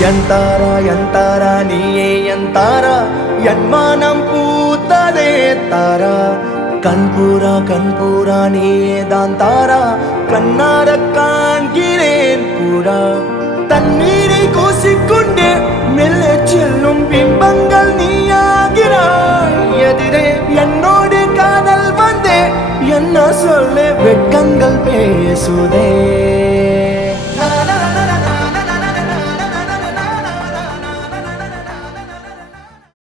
என் தாரா நீயே என் தாரா என் மானம் பூத்ததே தாரா கண்பூரா நீயே தான் தாரா கண்ணார காண்கிறேன் பூரா தண்ணீரை கூசிக்கொண்டே மெல்ல செல்லும் பிம்பங்கள் நீயாகிறாய் எதிரே என்னோடு காதல் வந்தே என்ன சொல்ல வெட்கங்கள் பேசுதே